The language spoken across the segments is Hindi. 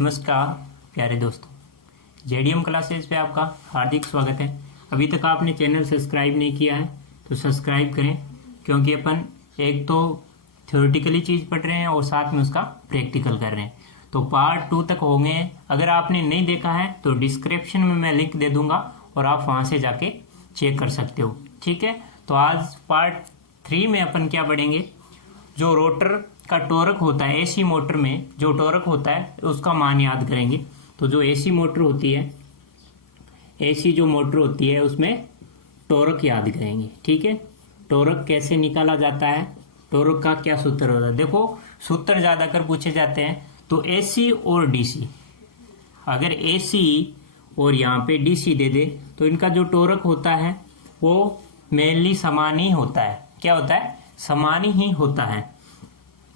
नमस्कार प्यारे दोस्तों, जेडीएम क्लासेस पे आपका हार्दिक स्वागत है। अभी तक आपने चैनल सब्सक्राइब नहीं किया है तो सब्सक्राइब करें, क्योंकि अपन एक तो थ्योरेटिकली चीज़ पढ़ रहे हैं और साथ में उसका प्रैक्टिकल कर रहे हैं। तो पार्ट 2 तक होंगे। अगर आपने नहीं देखा है तो डिस्क्रिप्शन में मैं लिंक दे दूंगा और आप वहाँ से जाके चेक कर सकते हो। ठीक है, तो आज पार्ट 3 में अपन क्या पढ़ेंगे, जो रोटर का टॉर्क होता है एसी मोटर में, जो टॉर्क होता है उसका मान याद करेंगे। तो जो एसी मोटर होती है, एसी जो मोटर होती है उसमें टॉर्क याद करेंगे। ठीक है, टॉर्क कैसे निकाला जाता है, टॉर्क का क्या सूत्र होता है। देखो, सूत्र ज़्यादातर पूछे जाते हैं तो एसी और डीसी, अगर एसी और यहाँ पे डीसी दे दे तो इनका जो टॉर्क होता है वो मेनली समान ही होता है। क्या होता है? समान ही होता है।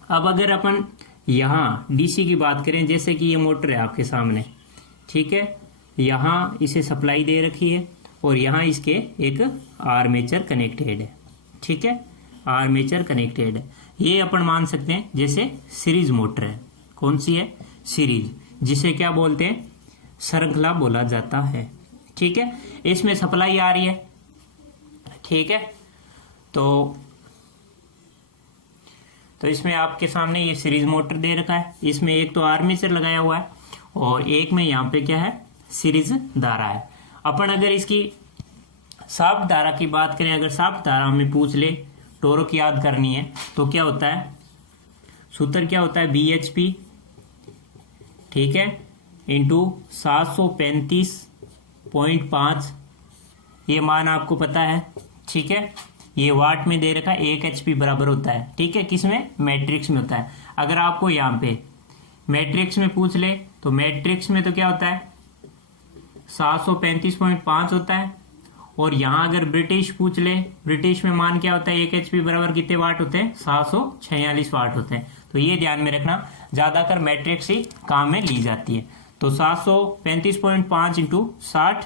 अब अगर अपन यहाँ डीसी की बात करें, जैसे कि ये मोटर है आपके सामने, ठीक है, यहाँ इसे सप्लाई दे रखी है और यहाँ इसके एक आर्मेचर कनेक्टेड है। ठीक है, आर्मेचर कनेक्टेड है। ये अपन मान सकते हैं जैसे सीरीज मोटर है। कौन सी है? सीरीज, जिसे क्या बोलते हैं? श्रृंखला बोला जाता है। ठीक है, इसमें सप्लाई आ रही है। ठीक है, तो इसमें आपके सामने ये सीरीज मोटर दे रखा है। इसमें एक तो आर्मेचर लगाया हुआ है और एक में यहाँ पे क्या है? सीरीज धारा है। अपन अगर इसकी शाफ्ट धारा की बात करें, अगर शाफ्ट धारा हमें पूछ ले, टॉर्क याद करनी है तो क्या होता है? सूत्र क्या होता है? BHP, ठीक है, इंटू 735.5। ये मान आपको पता है। ठीक है, ये वाट में दे रखा है। 1 HP बराबर होता है। ठीक है, किसमें? मैट्रिक्स में होता है। अगर आपको यहाँ पे मैट्रिक्स में पूछ ले तो मैट्रिक्स में तो क्या होता है? 735.5 होता है। और यहाँ अगर ब्रिटिश पूछ ले, ब्रिटिश में मान क्या होता है? 1 HP बराबर कितने वाट होते हैं? 746 वाट होते हैं। तो ये ध्यान में रखना, ज़्यादातर मैट्रिक्स ही काम में ली जाती है। तो 735.5 इंटू 60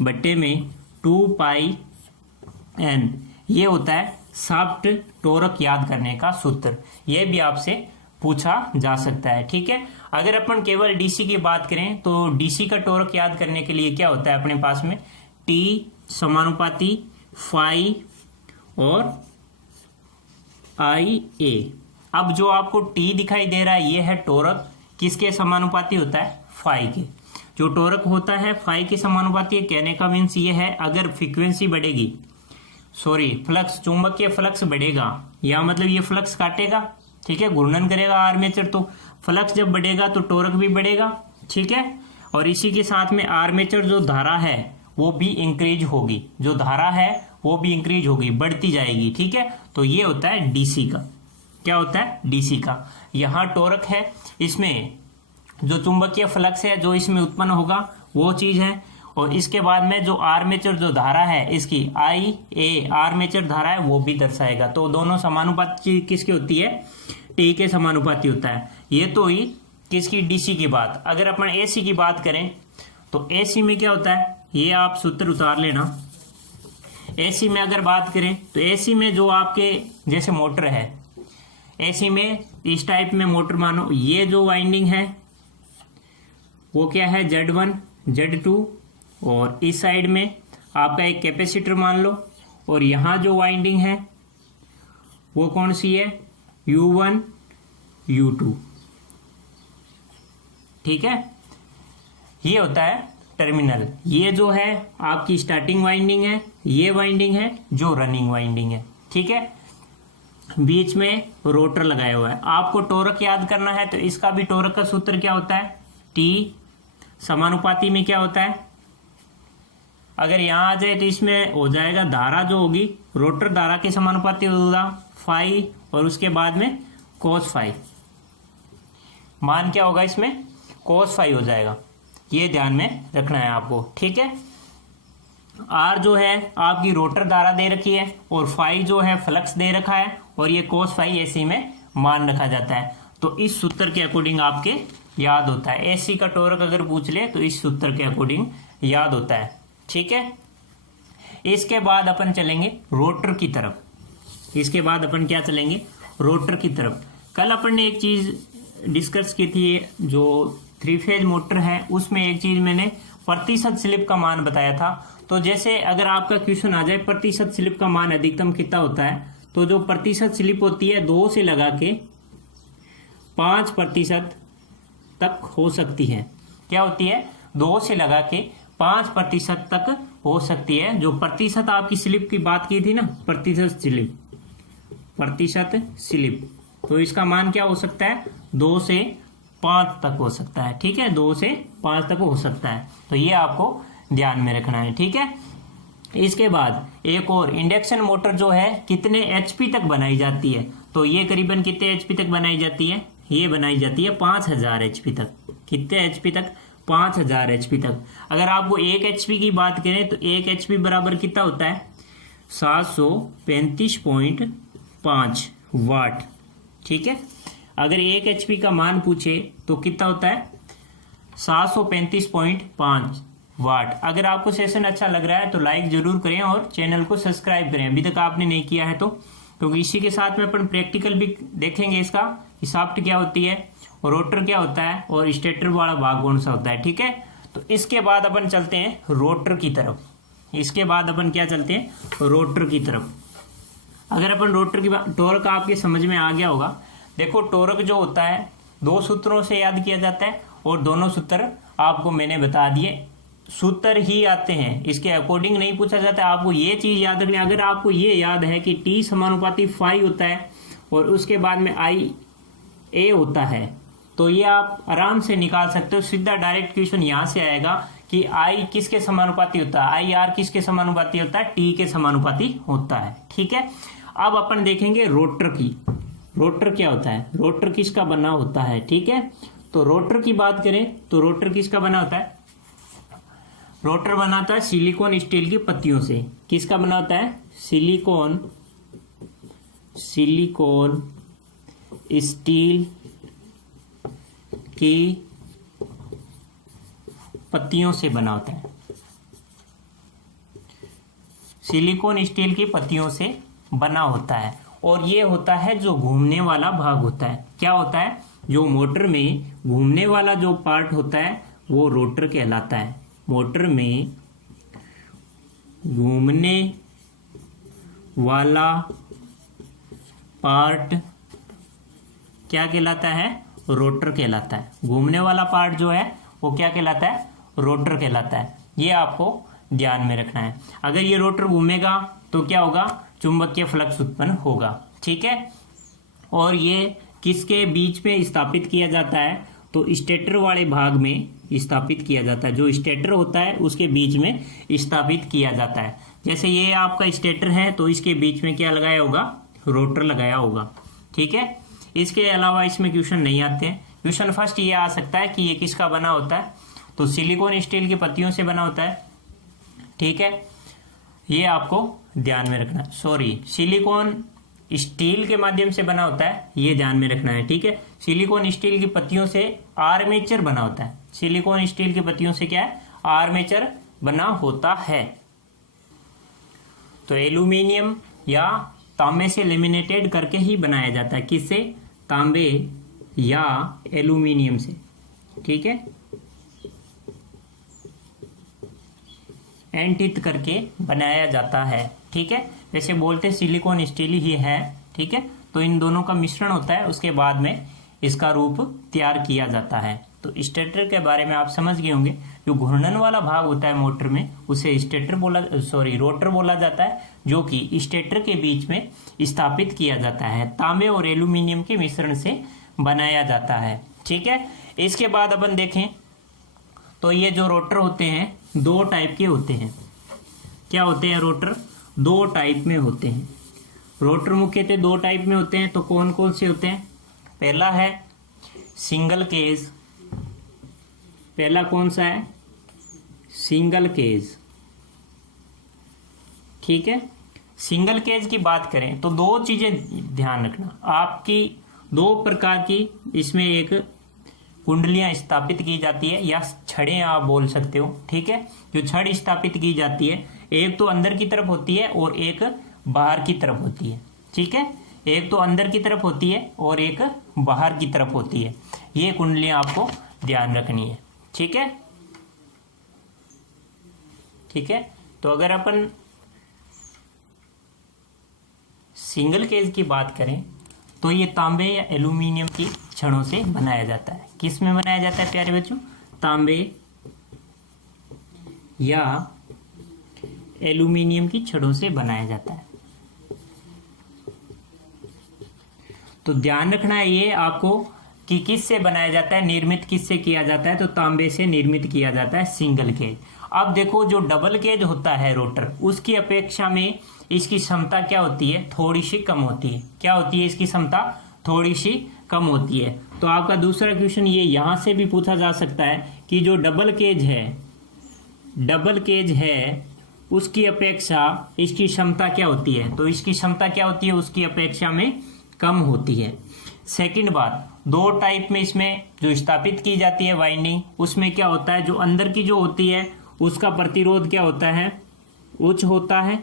बट्टे में 2πn, ये होता है शाफ्ट टॉर्क याद करने का सूत्र। ये भी आपसे पूछा जा सकता है। ठीक है, अगर अपन केवल डीसी की बात करें तो डीसी का टॉर्क याद करने के लिए क्या होता है अपने पास में? टी समानुपाती फाई और आई ए। अब जो आपको टी दिखाई दे रहा है ये है टॉर्क, किसके समानुपाती होता है? फाई के। जो टॉर्क होता है फाई के समानुपाती है। कहने का मीन्स ये है, अगर फ्रीक्वेंसी बढ़ेगी, फ्लक्स, चुंबकीय फ्लक्स बढ़ेगा, या मतलब ये फ्लक्स काटेगा, ठीक है, घूर्णन करेगा आर्मेचर, तो फ्लक्स जब बढ़ेगा तो टॉर्क भी बढ़ेगा। ठीक है, और इसी के साथ में आर्मेचर जो धारा है वो भी इंक्रीज होगी, जो धारा है वो भी इंक्रीज होगी, बढ़ती जाएगी। ठीक है, तो ये होता है डीसी का। क्या होता है? डीसी का। यहाँ टॉर्क है, इसमें जो चुंबकीय फ्लक्स है जो इसमें उत्पन्न होगा वो चीज है। और इसके बाद में जो आर्मेचर जो धारा है इसकी आई ए आर्मेचर धारा है वो भी दर्शाएगा। तो दोनों समानुपाती किसकी होती है? टी के समानुपाती होता है। ये तो ही किसकी? डीसी की बात। अगर अपन एसी की बात करें तो एसी में क्या होता है? ये आप सूत्र उतार लेना। एसी में अगर बात करें तो एसी में जो आपके जैसे मोटर है, एसी में इस टाइप में मोटर मानो, ये जो वाइंडिंग है वो क्या है? Z1 Z2, और इस साइड में आपका एक कैपेसिटर मान लो, और यहाँ जो वाइंडिंग है वो कौन सी है? U1 U2। ठीक है, ये होता है टर्मिनल। ये जो है आपकी स्टार्टिंग वाइंडिंग है, ये वाइंडिंग है जो रनिंग वाइंडिंग है। ठीक है, बीच में रोटर लगाया हुआ है। आपको टॉर्क याद करना है तो इसका भी टॉर्क का सूत्र क्या होता है? टी समानुपाती में क्या होता है? अगर यहाँ आ जाए तो इसमें हो जाएगा धारा जो होगी रोटर धारा के समानुपाती होगा फाई, और उसके बाद में कोस फाई। मान क्या होगा इसमें? कोस फाई हो जाएगा। ये ध्यान में रखना है आपको। ठीक है, आर जो है आपकी रोटर धारा दे रखी है और फाई जो है फ्लक्स दे रखा है, और ये कोस फाई एसी में मान रखा जाता है। तो इस सूत्र के अकॉर्डिंग आपके याद होता है। एसी का टॉर्क अगर पूछ ले तो इस सूत्र के अकॉर्डिंग याद होता है। ठीक है, इसके बाद अपन चलेंगे रोटर की तरफ। इसके बाद अपन क्या चलेंगे? रोटर की तरफ। कल अपन ने एक चीज डिस्कस की थी, जो थ्री फेज मोटर है उसमें एक चीज मैंने प्रतिशत स्लिप का मान बताया था। तो जैसे अगर आपका क्वेश्चन आ जाए प्रतिशत स्लिप का मान अधिकतम कितना होता है, तो जो प्रतिशत स्लिप होती है 2 से लगा के 5% तक हो सकती है। क्या होती है? 2 से लगा के 5% तक हो सकती है। जो प्रतिशत आपकी स्लिप की बात की थी ना, प्रतिशत स्लिप, तो इसका मान क्या हो सकता है? 2 से 5 तक हो सकता है। ठीक है, 2 से 5 तक हो सकता है। तो ये आपको ध्यान में रखना है। ठीक है, इसके बाद एक और इंडक्शन मोटर जो है कितने एचपी तक बनाई जाती है? तो ये करीबन कितने एचपी तक बनाई जाती है? ये बनाई जाती है 5000 एचपी तक। कितने एचपी तक? 5000 एचपी तक। अगर आपको 1 एचपी की बात करें तो 1 एचपी बराबर कितना होता है? 735.5 वाट। ठीक है, अगर 1 एचपी का मान पूछे तो कितना होता है? 735.5 वाट। अगर आपको सेशन अच्छा लग रहा है तो लाइक जरूर करें और चैनल को सब्सक्राइब करें अभी तक आपने नहीं किया है तो, क्योंकि इसी के साथ में अपन प्रैक्टिकल भी देखेंगे इसका कि शाफ्ट क्या होती है, रोटर क्या होता है और स्टेटर वाला भाग कौन सा होता है। ठीक है, तो इसके बाद अपन चलते हैं रोटर की तरफ। इसके बाद अपन क्या चलते हैं? रोटर की तरफ। अगर अपन रोटर की बात, टॉर्क आपके समझ में आ गया होगा। देखो, टॉर्क जो होता है 2 सूत्रों से याद किया जाता है और दोनों सूत्र आपको मैंने बता दिए। सूत्र ही आते हैं, इसके अकॉर्डिंग नहीं पूछा जाता है। आपको ये चीज याद रखनी। अगर आपको ये याद है कि T समानुपाती फाई होता है और उसके बाद में आई ए होता है, तो ये आप आराम से निकाल सकते हो। सीधा डायरेक्ट क्वेश्चन यहां से आएगा कि आई किसके समानुपाती होता है? आई आर किसके समानुपाती होता है? टी के समानुपाती होता है। ठीक है, अब अपन देखेंगे रोटर की। रोटर क्या होता है? रोटर किसका बना होता है? ठीक है, तो रोटर की बात करें तो रोटर किसका बना होता है? रोटर बनाता है सिलिकॉन स्टील की पत्तियों से। किसका बना होता है? सिलिकॉन स्टील की पत्तियों से बना होता है। सिलिकॉन स्टील की पत्तियों से बना होता है और ये होता है जो घूमने वाला भाग होता है। क्या होता है? जो मोटर में घूमने वाला जो पार्ट होता है वो रोटर कहलाता है। मोटर में घूमने वाला पार्ट क्या कहलाता है? रोटर कहलाता है। घूमने वाला पार्ट जो है वो क्या कहलाता है? रोटर कहलाता है। ये आपको ध्यान में रखना है। अगर ये रोटर घूमेगा तो क्या होगा? चुंबकीय फ्लक्स उत्पन्न होगा। ठीक है, और ये किसके बीच में स्थापित किया जाता है? तो स्टेटर वाले भाग में स्थापित किया जाता है। जो स्टेटर होता है उसके बीच में स्थापित किया जाता है। जैसे ये आपका स्टेटर है तो इसके बीच में क्या लगाया होगा? रोटर लगाया होगा। ठीक है, इसके अलावा इसमें क्वेश्चन नहीं आते हैं। क्वेश्चन फर्स्ट ये आ सकता है कि ये किसका बना होता है? तो सिलिकॉन स्टील की पत्तियों से बना होता है। ठीक है, ये आपको ध्यान में रखना है। सॉरी, सिलिकॉन स्टील के माध्यम से बना होता है, ये ध्यान में रखना है। ठीक है, सिलिकॉन स्टील की पत्तियों से आर्मेचर बना होता है। सिलिकॉन स्टील की पत्तियों से क्या है? आर्मेचर बना होता है। तो एल्यूमिनियम या तांबे से लेमिनेटेड करके ही बनाया जाता है। किससे? तांबे या एल्यूमिनियम से। ठीक है, एंटित करके बनाया जाता है। ठीक है, जैसे बोलते सिलिकॉन स्टील ही है। ठीक है, तो इन दोनों का मिश्रण होता है, उसके बाद में इसका रूप तैयार किया जाता है। तो स्टेटर के बारे में आप समझ गए होंगे। जो घूर्णन वाला भाग होता है मोटर में उसे रोटर बोला जाता है, जो कि स्टेटर के बीच में स्थापित किया जाता है। तांबे और एल्यूमिनियम के मिश्रण से बनाया जाता है। ठीक है, इसके बाद अपन देखें तो ये जो रोटर होते हैं 2 टाइप के होते हैं। क्या होते हैं? रोटर 2 टाइप में होते हैं। रोटर मुख्यतः 2 टाइप में होते हैं। तो कौन कौन से होते हैं? पहला है सिंगल केज। पहला कौन सा है? Single cage. ठीक है, सिंगल केज की बात करें तो 2 चीजें ध्यान रखना। आपकी 2 प्रकार की इसमें एक कुंडलियां स्थापित की जाती है या छड़ें आप बोल सकते हो। ठीक है, जो छड़ स्थापित की जाती है एक तो अंदर की तरफ होती है और एक बाहर की तरफ होती है। ठीक है, एक तो अंदर की तरफ होती है और एक बाहर की तरफ होती है। ये कुंडलियां आपको ध्यान रखनी है। ठीक है, ठीक है। तो अगर अपन सिंगल केज की बात करें तो ये तांबे या एल्यूमिनियम की छड़ों से बनाया जाता है। किस में बनाया जाता है प्यारे बच्चों? तांबे या एल्यूमिनियम की छड़ों से बनाया जाता है। तो ध्यान रखना है ये आपको कि किस से बनाया जाता है, निर्मित किस से किया जाता है। तो तांबे से निर्मित किया जाता है सिंगल केज। अब देखो, जो डबल केज होता है रोटर, उसकी अपेक्षा में इसकी क्षमता क्या होती है? थोड़ी सी कम होती है। क्या होती है? इसकी क्षमता थोड़ी सी कम होती है। तो आपका दूसरा क्वेश्चन ये यहां से भी पूछा जा सकता है कि जो डबल केज है उसकी अपेक्षा इसकी क्षमता क्या होती है? तो इसकी क्षमता क्या होती है? उसकी अपेक्षा में कम होती है। सेकंड बात, दो टाइप में इसमें जो स्थापित की जाती है वाइंडिंग, उसमें क्या होता है? जो अंदर की जो होती है उसका प्रतिरोध क्या होता है? उच्च होता है।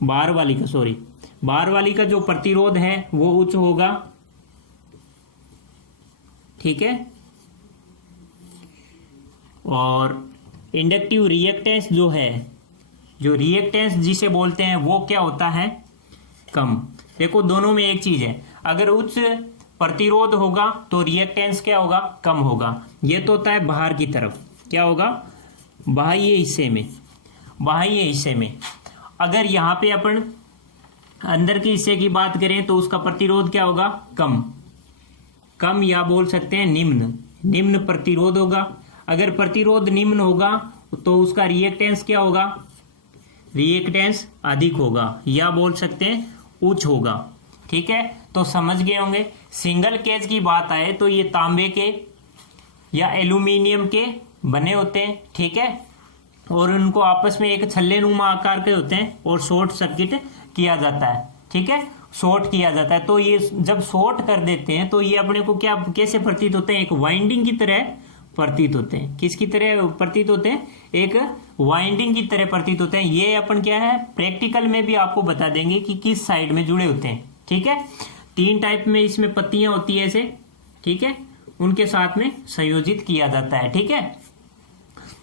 बाहर वाली का जो प्रतिरोध है वो उच्च होगा। ठीक है। और इंडक्टिव रिएक्टेंस जो है, जो रिएक्टेंस जिसे बोलते हैं, वो क्या होता है? कम। देखो, दोनों में एक चीज है, अगर उच्च प्रतिरोध होगा तो रिएक्टेंस क्या होगा? कम होगा। ये तो होता है बाहर की तरफ, क्या होगा? बाह्य हिस्से में। अगर यहां पे अपन अंदर के हिस्से की बात करें तो उसका प्रतिरोध क्या होगा? कम या बोल सकते हैं निम्न प्रतिरोध होगा। अगर प्रतिरोध निम्न होगा तो उसका रिएक्टेंस क्या होगा? रिएक्टेंस अधिक होगा या बोल सकते हैं उच्च होगा। ठीक है, तो समझ गए होंगे। सिंगल केज की बात आए तो ये तांबे के या एल्यूमिनियम के बने होते हैं। ठीक है, और उनको आपस में एक छल्लेनुमा आकार के होते हैं और शॉर्ट सर्किट किया जाता है। ठीक है, शॉर्ट किया जाता है। तो ये जब शॉर्ट कर देते हैं तो ये अपने को क्या कैसे प्रतीत होते हैं? एक वाइंडिंग की तरह प्रतीत होते हैं। किसकी तरह प्रतीत होते हैं? एक वाइंडिंग की तरह प्रतीत होते हैं। ये अपन क्या है, प्रैक्टिकल में भी आपको बता देंगे कि किस साइड में जुड़े होते हैं। ठीक है, 3 टाइप में इसमें पत्तियां होती है ऐसे। ठीक है, उनके साथ में संयोजित किया जाता है। ठीक है,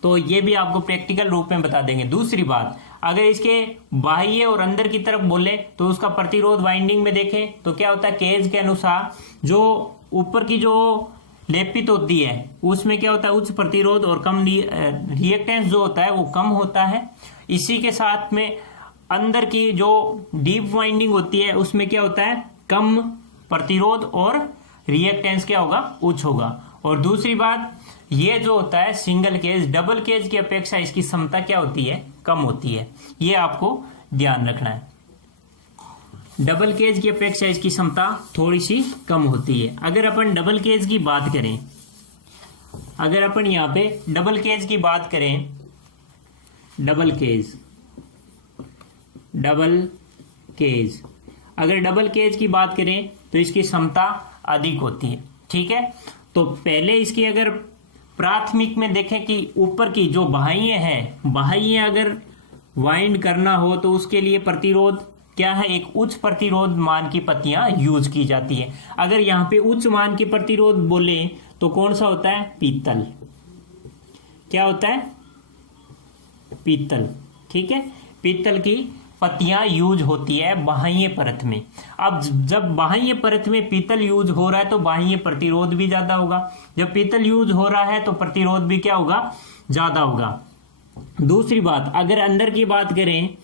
तो ये भी आपको प्रैक्टिकल रूप में बता देंगे। दूसरी बात, अगर इसके बाह्य और अंदर की तरफ बोले तो उसका प्रतिरोध वाइंडिंग में देखें तो क्या होता है? केज के अनुसार जो ऊपर की जो लेपित होती है उसमें क्या होता है? उच्च प्रतिरोध और कम रिएक्टेंस जो होता है वो कम होता है। इसी के साथ में अंदर की जो डीप वाइंडिंग होती है उसमें क्या होता है? कम प्रतिरोध और रिएक्टेंस क्या होगा? उच्च होगा। और दूसरी बात, ये जो होता है सिंगल केज, डबल केज की अपेक्षा इसकी क्षमता क्या होती है? कम होती है। ये आपको ध्यान रखना है। डबल केज की अपेक्षा इसकी क्षमता थोड़ी सी कम होती है। अगर अपन डबल केज की बात करें, अगर अपन यहां पे डबल केज की बात करें, डबल केज अगर डबल केज की बात करें तो इसकी क्षमता अधिक होती है। ठीक है, तो पहले इसकी अगर प्राथमिक में देखें कि ऊपर की जो बाह्य अगर वाइंड करना हो तो उसके लिए प्रतिरोध क्या है? एक उच्च प्रतिरोध मान की पत्तियां यूज की जाती है। अगर यहां पे उच्च मान की प्रतिरोध बोले तो कौन सा होता है? पीतल। क्या होता है? पीतल। ठीक है, पीतल की पत्तियां यूज होती है बाह्य परत में। अब जब बाह्य परत में पीतल यूज हो रहा है तो बाह्य प्रतिरोध भी ज्यादा होगा। जब पीतल यूज हो रहा है तो प्रतिरोध भी क्या होगा? ज्यादा होगा। दूसरी बात, अगर अंदर की बात करें,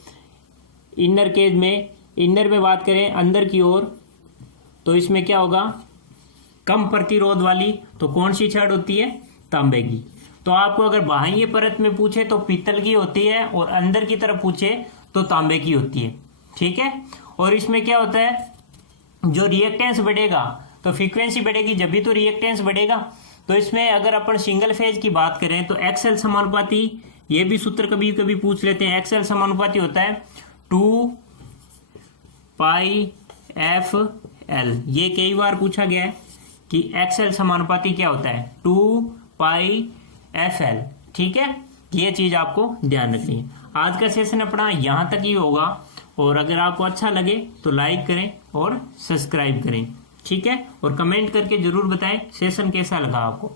इनर में बात करें अंदर की ओर, तो इसमें क्या होगा? कम प्रतिरोध वाली तो कौन सी छड़ होती है? तांबे की। तो आपको अगर बाह्य परत में पूछे तो पीतल की होती है और अंदर की तरफ पूछे तो तांबे की होती है। ठीक है, और इसमें क्या होता है? जो रिएक्टेंस बढ़ेगा तो फ्रीक्वेंसी बढ़ेगी, जब भी तो रिएक्टेंस बढ़ेगा। तो इसमें अगर अपन सिंगल फेज की बात करें तो एक्सएल समानुपाती, ये भी सूत्र कभी कभी पूछ लेते हैं। एक्सएल समानुपाती होता है 2πfl। ये कई बार पूछा गया है कि एक्सएल समानुपाती क्या होता है? 2πfl। ठीक है, ये चीज आपको ध्यान रखनी है। आज का सेशन अपना यहां तक ही होगा, और अगर आपको अच्छा लगे तो लाइक करें और सब्सक्राइब करें। ठीक है, और कमेंट करके जरूर बताएं सेशन कैसा लगा आपको।